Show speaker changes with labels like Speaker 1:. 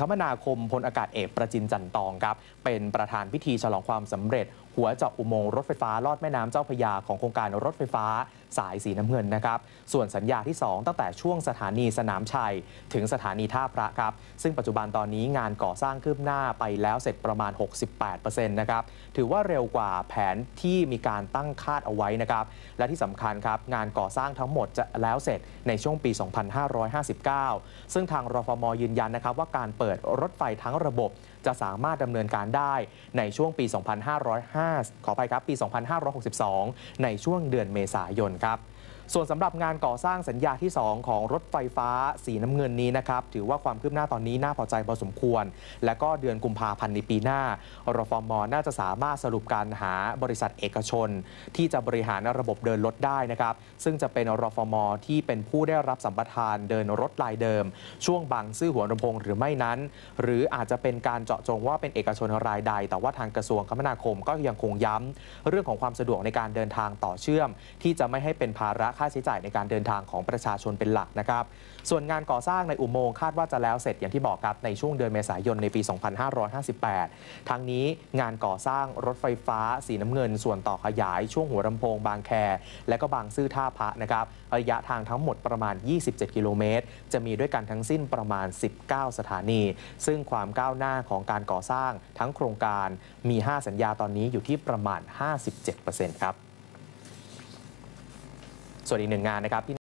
Speaker 1: คมนาคมพลอากาศเอกประจินจันตองครับ เป็นประธานพิธีฉลองความสำเร็จ หัวเจาะอุโมงค์รถไฟฟ้าลอดแม่น้ำเจ้าพยาของโครงการรถไฟฟ้าสายสีน้ำเงินนะครับ ส่วนสัญญาที่ 2 ตั้งแต่ช่วงสถานีสนามชัย ถึงสถานีท่าพระครับ ซึ่งปัจจุบันตอนนี้งานก่อสร้างคืบหน้าไปแล้วเสร็จประมาณ 68%นะครับ ถือว่าเร็วกว่าแผนที่มีการตั้งคาดเอาไว้นะครับ และที่สำคัญครับงานก่อสร้างทั้งหมดจะแล้วเสร็จในช่วงปี 2559 ซึ่งทางรฟมยืนยันนะครับว่าการเปิดรถไฟทั้งระบบ จะสามารถดำเนินการได้ในช่วงปี 2505 ขออภัยครับ ปี 2562 ในช่วงเดือนเมษายนครับ ส่วนสำหรับงานก่อสร้างสัญญาที่ 2 ของรถไฟฟ้าสีน้ำเงินนี้นะครับ ถือว่าความคืบหน้าตอนนี้น่าพอใจพอสมควร และก็เดือนกุมภาพันธ์ในปีหน้ารฟมน่าจะสามารถสรุปการหาบริษัทเอกชน ที่จะบริหารระบบเดินรถได้นะครับ ซึ่งจะเป็นรฟมที่เป็นผู้ได้รับสัมปทานเดินรถลายเดิม ช่วงบางซื่อหัวลำโพงหรือไม่นั้น หรืออาจจะเป็นการเจาะจงว่าเป็นเอกชนรายใด แต่ว่าทางกระทรวงคมนาคมก็ยังคงย้ำเรื่องของความสะดวกในการเดินทางต่อเชื่อม ที่จะไม่ให้เป็นภาระค่าใช้จ่ายในการเดินทางของประชาชนเป็นหลักนะครับ ส่วนงานก่อสร้างในอุโมงค์คาดว่าจะแล้วเสร็จอย่างที่บอกครับในช่วงเดือนเมษายนในปี 2558 ทั้งนี้งานก่อสร้างรถไฟฟ้า สีน้ำเงิน ส่วนต่อขยายช่วงหัวลำโพงบางแค และก็บางซื่อท่าพระนะครับระยะทางทั้งหมดประมาณ 27 กิโลเมตร จะมีด้วยกันทั้งสิ้นประมาณ 19 สถานี ซึ่งความก้าวหน้าของการก่อสร้างทั้งโครงการมี 5 สัญญาตอนนี้อยู่ที่ประมาณ 57%ครับ ส่วนอีกหนึ่งงานนะครับที่